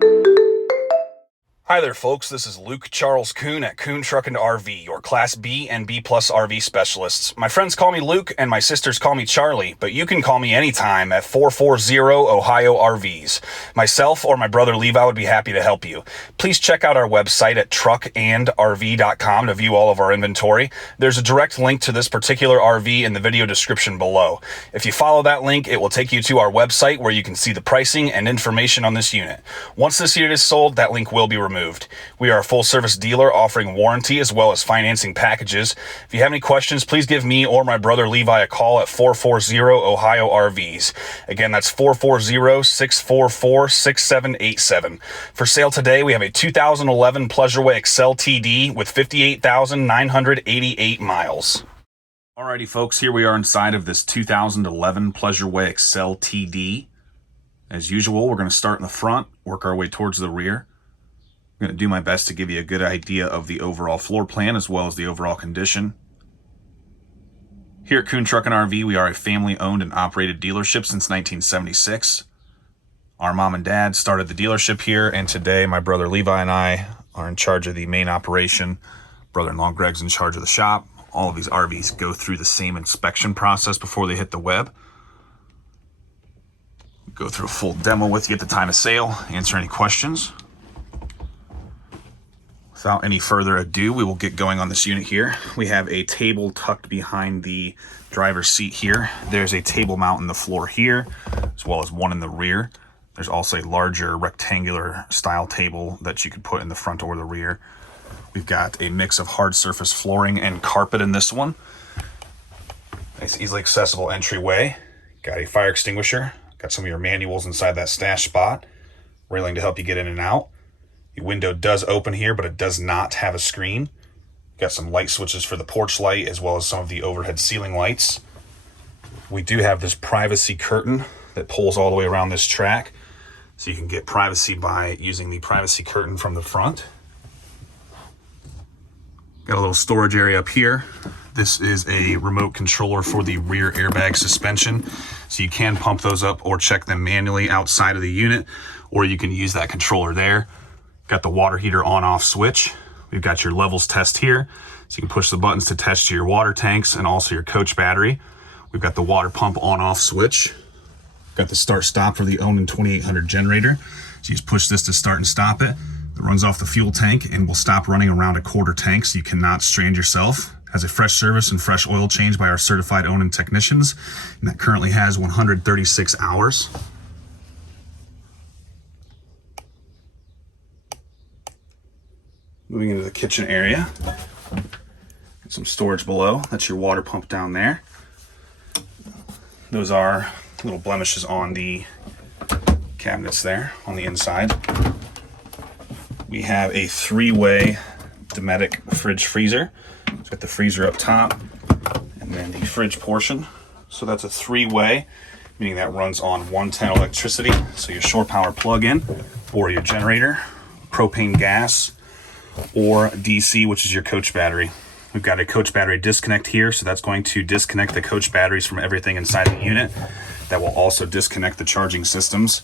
Hi there, folks. This is Luke Charles Kuhn at Kuhn Truck and RV, your Class B and B Plus RV specialists. My friends call me Luke and my sisters call me Charlie, but you can call me anytime at 440 Ohio RVs. Myself or my brother Levi would be happy to help you. Please check out our website at truckandrv.com to view all of our inventory. There's a direct link to this particular RV in the video description below. If you follow that link, it will take you to our website where you can see the pricing and information on this unit. Once this unit is sold, that link will be removed. We are a full-service dealer offering warranty as well as financing packages. If you have any questions, please give me or my brother Levi a call at 440 Ohio RVs. Again, that's 440-644-6787. For sale today, we have a 2011 Pleasureway Excel TD with 58,988 miles. Alrighty, folks, here we are inside of this 2011 Pleasureway Excel TD. As usual, we're going to start in the front, work our way towards the rear. I'm going to do my best to give you a good idea of the overall floor plan as well as the overall condition. Here at Kuhn Truck and RV, we are a family-owned and operated dealership since 1976. Our mom and dad started the dealership here, and today my brother Levi and I are in charge of the main operation. Brother-in-law Greg's in charge of the shop. All of these RVs go through the same inspection process before they hit the web. Go through a full demo with you at the time of sale, answer any questions. Without any further ado, we will get going on this unit here. We have a table tucked behind the driver's seat here. There's a table mount in the floor here, as well as one in the rear. There's also a larger rectangular style table that you could put in the front or the rear. We've got a mix of hard surface flooring and carpet in this one. Nice, easily accessible entryway. Got a fire extinguisher. Got some of your manuals inside that stash spot. Railing to help you get in and out. The window does open here, but it does not have a screen. Got some light switches for the porch light as well as some of the overhead ceiling lights. We do have this privacy curtain that pulls all the way around this track, so you can get privacy by using the privacy curtain from the front. Got a little storage area up here. This is a remote controller for the rear airbag suspension, so you can pump those up or check them manually outside of the unit, or you can use that controller there. Got the water heater on-off switch. We've got your levels test here, so you can push the buttons to test your water tanks and also your coach battery. We've got the water pump on-off switch. Got the start-stop for the Onan 2800 generator. So you just push this to start and stop it. It runs off the fuel tank and will stop running around a quarter tank, so you cannot strand yourself. Has a fresh service and fresh oil change by our certified Onan technicians, and that currently has 136 hours. Moving into the kitchen area, some storage below. That's your water pump down there. Those are little blemishes on the cabinets there on the inside. We have a three-way Dometic fridge freezer. It's got the freezer up top and then the fridge portion. So that's a three-way, meaning that runs on 110 electricity. So your shore power plug-in or your generator, propane gas, or DC, which is your coach battery. We've got a coach battery disconnect here, so that's going to disconnect the coach batteries from everything inside the unit. That will also disconnect the charging systems.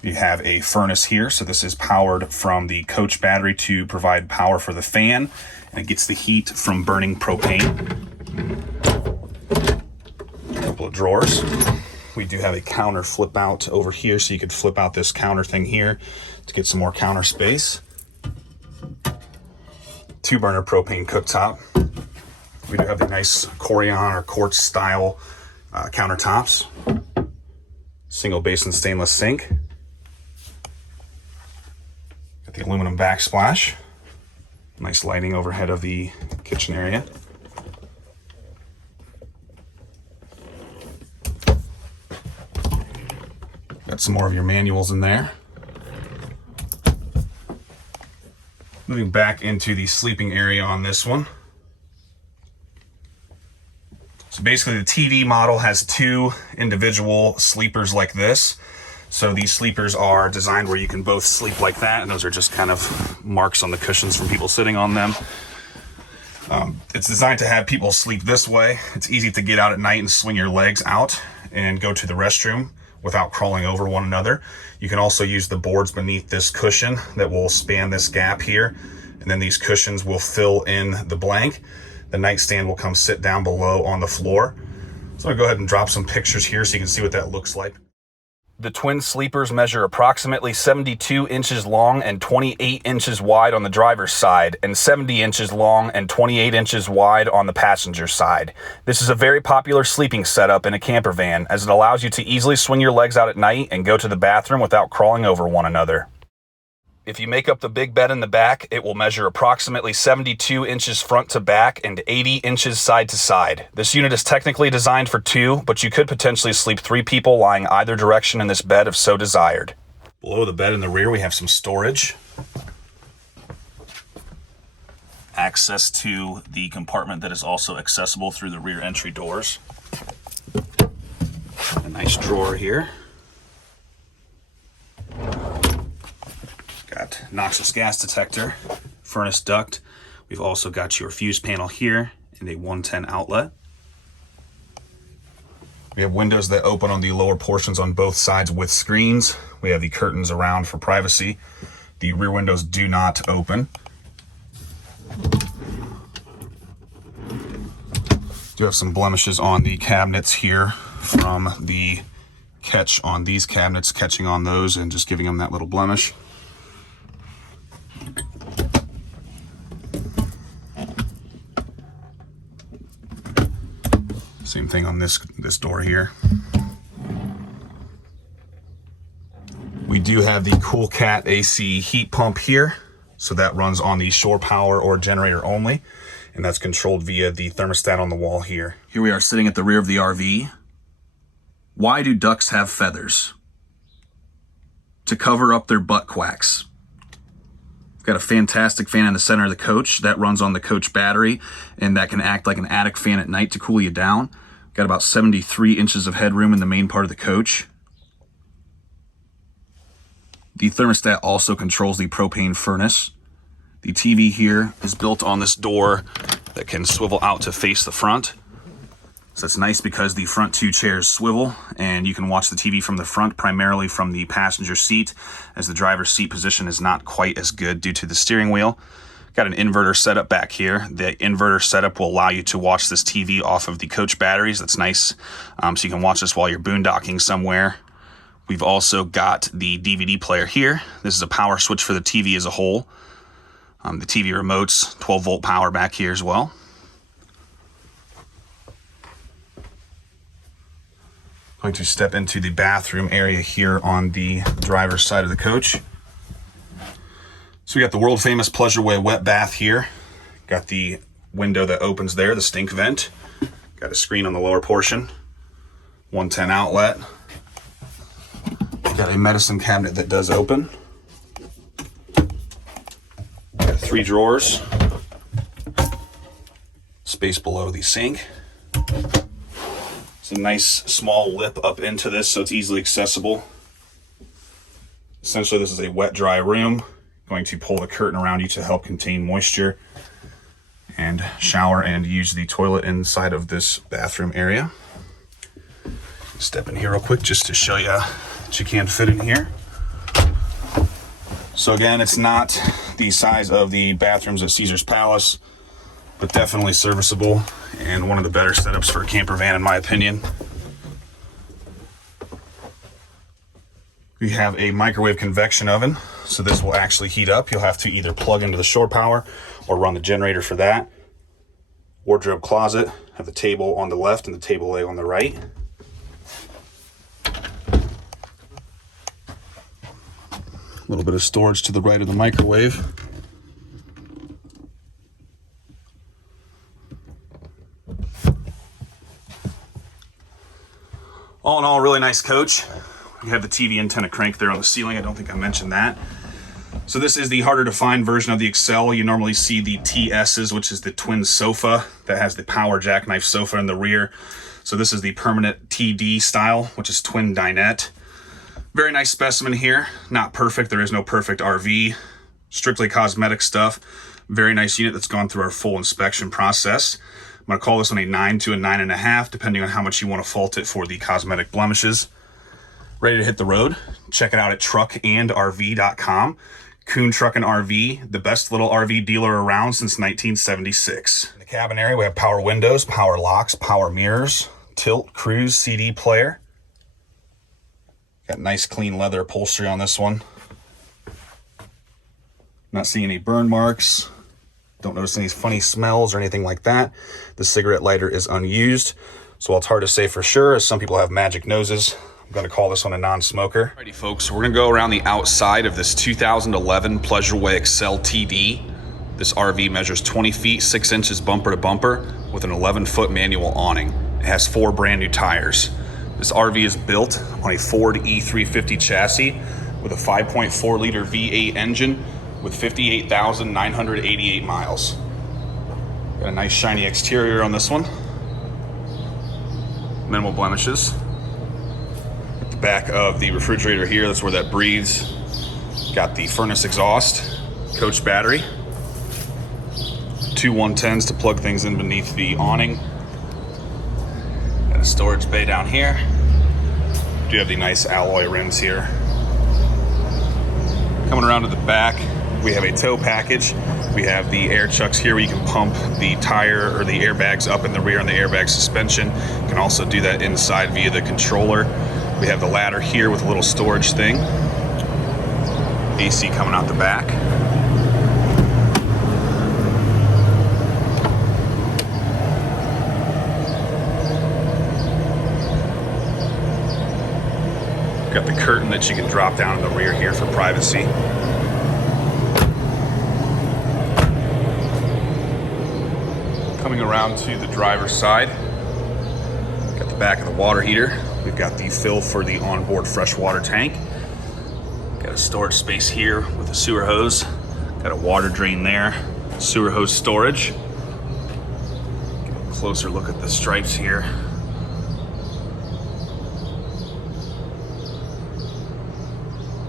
You have a furnace here, so this is powered from the coach battery to provide power for the fan, and it gets the heat from burning propane. A couple of drawers. We do have a counter flip out over here, so you could flip out this counter thing here to get some more counter space. 2-burner propane cooktop. We do have the nice Corian or quartz style countertops. Single basin stainless sink. Got the aluminum backsplash. Nice lighting overhead of the kitchen area. Got some more of your manuals in there. Moving back into the sleeping area on this one. So basically the TD model has two individual sleepers like this. So these sleepers are designed where you can both sleep like that, and those are just kind of marks on the cushions from people sitting on them. It's designed to have people sleep this way. It's easy to get out at night and swing your legs out and go to the restroom without crawling over one another. You can also use the boards beneath this cushion that will span this gap here, and then these cushions will fill in the blank. The nightstand will come sit down below on the floor. So I'll go ahead and drop some pictures here so you can see what that looks like. The twin sleepers measure approximately 72 inches long and 28 inches wide on the driver's side, and 70 inches long and 28 inches wide on the passenger side. This is a very popular sleeping setup in a camper van, as it allows you to easily swing your legs out at night and go to the bathroom without crawling over one another. If you make up the big bed in the back, it will measure approximately 72 inches front to back and 80 inches side to side. This unit is technically designed for 2, but you could potentially sleep 3 people lying either direction in this bed if so desired. Below the bed in the rear, we have some storage. Access to the compartment that is also accessible through the rear entry doors. A nice drawer here. Got noxious gas detector, furnace duct. We've also got your fuse panel here and a 110 outlet. We have windows that open on the lower portions on both sides with screens. We have the curtains around for privacy. The rear windows do not open. Do have some blemishes on the cabinets here from the catch on these cabinets, catching on those and just giving them that little blemish. Same thing on this door here. We do have the Cool Cat AC heat pump here. So that runs on the shore power or generator only. And that's controlled via the thermostat on the wall here. Here we are sitting at the rear of the RV. Why do ducks have feathers? To cover up their butt quacks. Got a fantastic fan in the center of the coach that runs on the coach battery, and that can act like an attic fan at night to cool you down. Got about 73 inches of headroom in the main part of the coach. The thermostat also controls the propane furnace. The TV here is built on this door that can swivel out to face the front. So that's nice because the front 2 chairs swivel and you can watch the TV from the front, primarily from the passenger seat, as the driver's seat position is not quite as good due to the steering wheel. Got an inverter setup back here. The inverter setup will allow you to watch this TV off of the coach batteries. That's nice. So you can watch this while you're boondocking somewhere. We've also got the DVD player here. This is a power switch for the TV as a whole. The TV remote's 12 volt power back here as well. Going to step into the bathroom area here on the driver's side of the coach. So we got the world famous Pleasure Way wet bath here. Got the window that opens there, the stink vent. Got a screen on the lower portion. 110 outlet. Got a medicine cabinet that does open. Got 3 drawers. Space below the sink. It's a nice small lip up into this so it's easily accessible. Essentially this is a wet dry room. Going to pull the curtain around you to help contain moisture and shower and use the toilet inside of this bathroom area. Step in here real quick just to show you that you can fit in here. So again, it's not the size of the bathrooms at Caesar's Palace, but definitely serviceable and one of the better setups for a camper van in my opinion. We have a microwave convection oven, so this will actually heat up. You'll have to either plug into the shore power or run the generator for that. Wardrobe closet, have the table on the left and the table leg on the right. A little bit of storage to the right of the microwave. All in all, really nice coach. You have the TV antenna crank there on the ceiling. I don't think I mentioned that. So this is the harder to find version of the Excel. You normally see the TS's, which is the twin sofa that has the power jackknife sofa in the rear. So this is the permanent TD style, which is twin dinette. Very nice specimen here. Not perfect. There is no perfect RV. Strictly cosmetic stuff. Very nice unit that's gone through our full inspection process. I'm going to call this one a 9 to a 9.5, depending on how much you want to fault it for the cosmetic blemishes. Ready to hit the road? Check it out at truckandrv.com. Kuhn Truck and RV, the best little RV dealer around since 1976. In the cabin area, we have power windows, power locks, power mirrors, tilt, cruise, CD player. Got nice clean leather upholstery on this one. Not seeing any burn marks. Don't notice any funny smells or anything like that. The cigarette lighter is unused. So while it's hard to say for sure, as some people have magic noses, I'm gonna call this one a non-smoker. Alrighty folks, so we're gonna go around the outside of this 2011 Pleasureway Excel TD. This RV measures 20 feet, 6 inches bumper to bumper with an 11-foot manual awning. It has 4 brand new tires. This RV is built on a Ford E350 chassis with a 5.4 liter V8 engine with 58,988 miles. Got a nice shiny exterior on this one. Minimal blemishes. At the back of the refrigerator here, that's where that breathes. Got the furnace exhaust, coach battery, 2 110s to plug things in beneath the awning. Got a storage bay down here. Do have the nice alloy rims here. Coming around to the back, we have a tow package. We have the air chucks here where you can pump the tire or the airbags up in the rear on the airbag suspension. You can also do that inside via the controller. We have the ladder here with a little storage thing. AC coming out the back. Got the curtain that you can drop down in the rear here for privacy. Coming around to the driver's side, got the back of the water heater. We've got the fill for the onboard freshwater tank. Got a storage space here with a sewer hose. Got a water drain there, sewer hose storage. Get a closer look at the stripes here.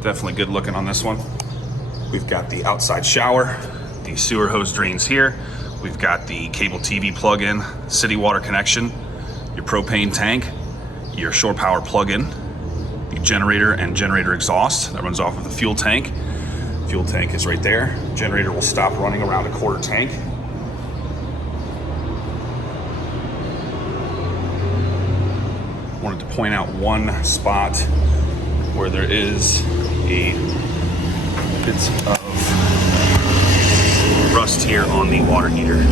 Definitely good looking on this one. We've got the outside shower, the sewer hose drains here. We've got the cable TV plug-in, city water connection, your propane tank, your shore power plug-in, the generator and generator exhaust that runs off of the fuel tank. Fuel tank is right there. Generator will stop running around a quarter tank. Wanted to point out one spot where there is a bit of rust here on the water heater.